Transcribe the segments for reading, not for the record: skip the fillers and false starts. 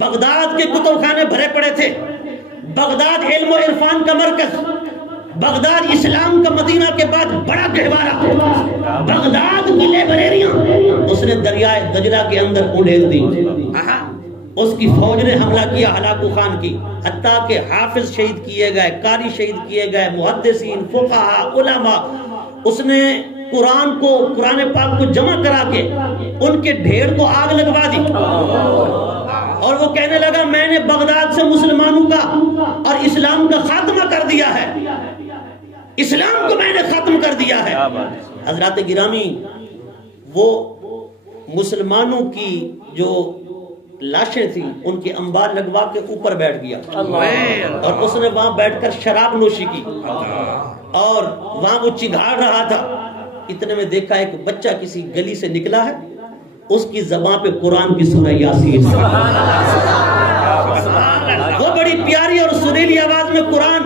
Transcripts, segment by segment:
Baghdad کے کتب خانے بھرے پڑے تھے، بغداد علم و عرفان کا مرکز، بغداد اسلام کا مدینہ کے بعد بڑا گہوارہ، بغداد کی لائبریریاں اس نے دریائے دجلہ کے اندر اونڈیل دی۔ اس کی فوج نے حملہ کیا ہلاکو خان کی، حتیٰ کہ حافظ شہید کیے گئے، قاری شہید کیے گئے، محدثین، فقہاء، علماء۔ اس نے قرآن پاک کو جمع کرا کے ان کے ڈھیر کو آگ لگوا دی، اور وہ کہنے لگا میں نے بغداد سے مسلمانوں کا اور اسلام کا خاتمہ کر دیا ہے، اسلام کو میں نے ختم کر دیا ہے۔ حضرات گرامی، وہ مسلمانوں کی جو لاشیں تھیں ان کے انبار لگوا کے اوپر بیٹھ گیا، اور اس نے وہاں بیٹھ کر شراب نوشی کی، اور وہاں وہ چگھاڑ رہا تھا۔ اتنے میں دیکھا ایک بچہ کسی گلی سے نکلا ہے، اس کی زبان پہ قرآن کی سورہ یاسین، وہ بڑی پیاری اور سریلی آواز میں قرآن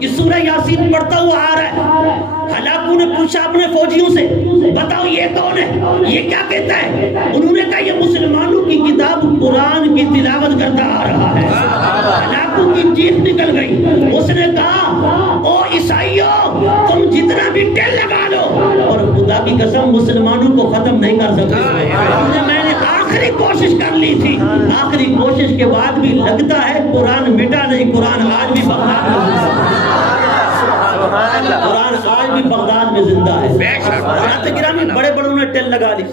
کی سورہ یاسین پڑھتا ہوا آ رہا ہے۔ ہلاکو نے پوچھا اپنے فوجیوں سے، بتاؤ یہ کون ہے، یہ کیا کہتا ہے؟ انہوں نے کہا یہ مسلمانوں کی کتاب قرآن کی تلاوت کرتا آ رہا ہے۔ ہلاکو کی چیخ نکل گئی، اس نے کہا او عیسائیوں، تم جتنا بھی ٹیل لگا لو، اور خدا کی قسم مسلمانوں کو ختم نہیں کر سکتے۔ میں نے آخری کوشش کر لی تھی، آخری کوشش کے بعد بھی لگتا ہے قرآن مٹا نہیں، قرآن آج بھی بغداد میں زندہ ہے، قرآن آج بھی بغداد میں زندہ ہے۔ حضرات گرامی، بڑے بڑوں نے ٹیل لگا لی،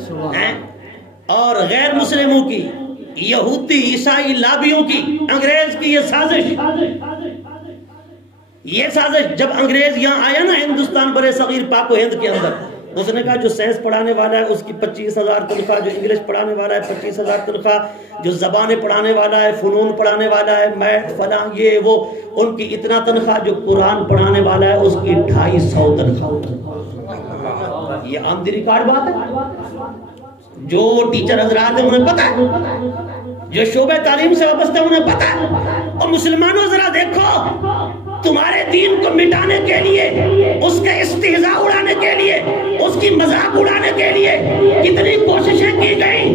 اور غیر مسلموں کی، یہودی عیسائی لابیوں کی، انگریز کی یہ سازش جب انگریز یہاں آیا نا ہندوستان برے صغیر پاک و ہند کے اندر، اس نے کہا جو سائنس پڑھانے والا ہے اس کی 25,000 تنخواہ، جو انگلش پڑھانے والا ہے 25,000 تنخواہ، جو زبانیں پڑھانے والا ہے، فنون پڑھانے والا ہے، میتھ فلاں یہ وہ، ان کی اتنا تنخواہ، جو قرآن پڑھانے والا ہے اس کی 250 تنخواہ۔ یہ آمدی ریکارڈ بات ہے، جو ٹیچر حضرات ہیں انہیں پتہ ہے، جو شعبہ تعلیم سے وابستہ ہیں انہیں پتہ ہے۔ اور مسلمانوں ذرا دیکھو، تمہارے دین کو مٹانے کے لیے، اس کے استہزاء اڑانے کے لیے، اس کی مذاق اڑانے کے لیے کتنی کوششیں کی گئیں۔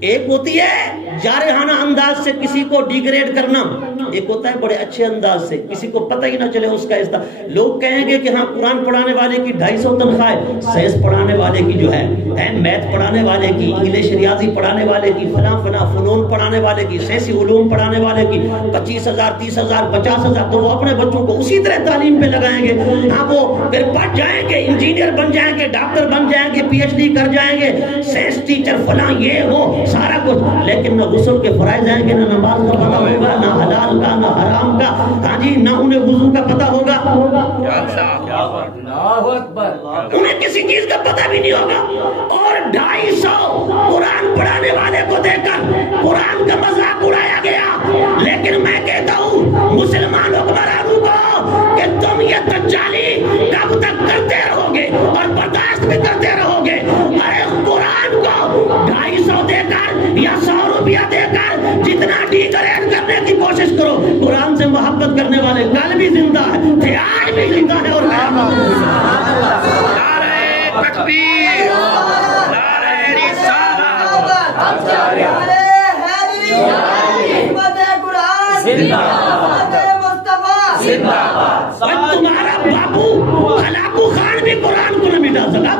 ایک ہوتی ہے جارحانہ انداز سے کسی کو ڈیگریڈ کرنا، ایک ہوتا ہے بڑے اچھے انداز سے کسی کو پتہ ہی نہ چلے اس کا لوگ کہیں گے کہ ہاں قرآن پڑھانے والے کی 250 تنخواہ ہے، سائنس پڑھانے والے کی جو ہے میتھ پڑھانے والے کی، انگلش ریاضی پڑھانے والے کی، فلاں فنون پڑھانے والے کی، سیاسی علوم پڑھانے والے کی 25,000 30,000 50,000، تو وہ اپنے بچوں کو اسی طرح تعلیم پہ لگائیں گے۔ ہاں وہ پھر پڑھ جائیں گے، انجینئر بن جائیں گے، ڈاکٹر بن جائیں گے، PhD کر جائیں گے، سائنس ٹیچر فلاں یہ وہ سارا کچھ، لیکن نہ غسل کے فرائض آئیں گے، نہ نماز کا پتہ ہوگا، نہ حلال کا نہ حرام کا، ہاں جی، نہ انہیں وضو کا پتہ ہوگا، انہیں کسی چیز کا پتہ بھی نہیں ہوگا۔ اور 250 قرآن پڑھانے والے کو دیکھ کر قرآن کا مذاق اڑایا گیا۔ لیکن میں کہتا ہوں مسلمان حکمرانوں کو کہ تم یہ دجالی کب تک کرتے رہو گے اور برداشت بھی کرتے رہو گے؟ ارے قرآن کو 250 دے کر یا 100 روپیہ دے کر جتنا ڈیگریڈ کرنے کی کوشش کرو، قرآن سے محبت کرنے والے کل بھی زندہ ہے، تھے آج بھی زندہ ہے، اور نعرہ تکبیر، نعرہ رسالت، تمہارا باپو ہلاکو خان بھی قرآن کو نہیں مٹا سکا،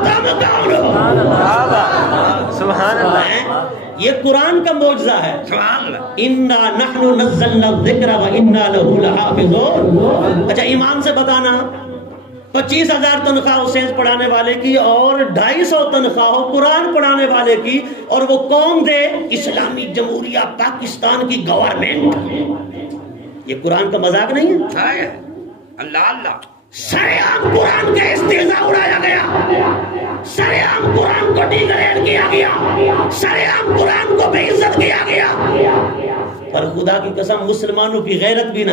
سبحان اللہ۔ یہ قرآن کا معجزہ ہے۔ اِنَّا نَحْنُ نَزَّلْنَا الذِّكْرَ وَإِنَّا لَهُ لَحَافِظُونَ۔ اچھا ایمان سے بتانا، 25,000 تنخواہ سائنس پڑھانے والے کی اور 250 تنخواہ قرآن پڑھانے والے کی، اور وہ قوم دے اسلامی جمہوریہ پاکستان کی گورنمنٹ۔ یہ قرآن کا مذاق نہیں ہے؟ اللہ اللہ، سرعام قرآن کا استہزاء اڑایا گیا، سرعام قرآن کو ڈیگریڈ کیا گیا، سرعام قرآن کو بے عزت کیا گیا، پر خدا کی قسم مسلمانوں کی غیرت بھی نہ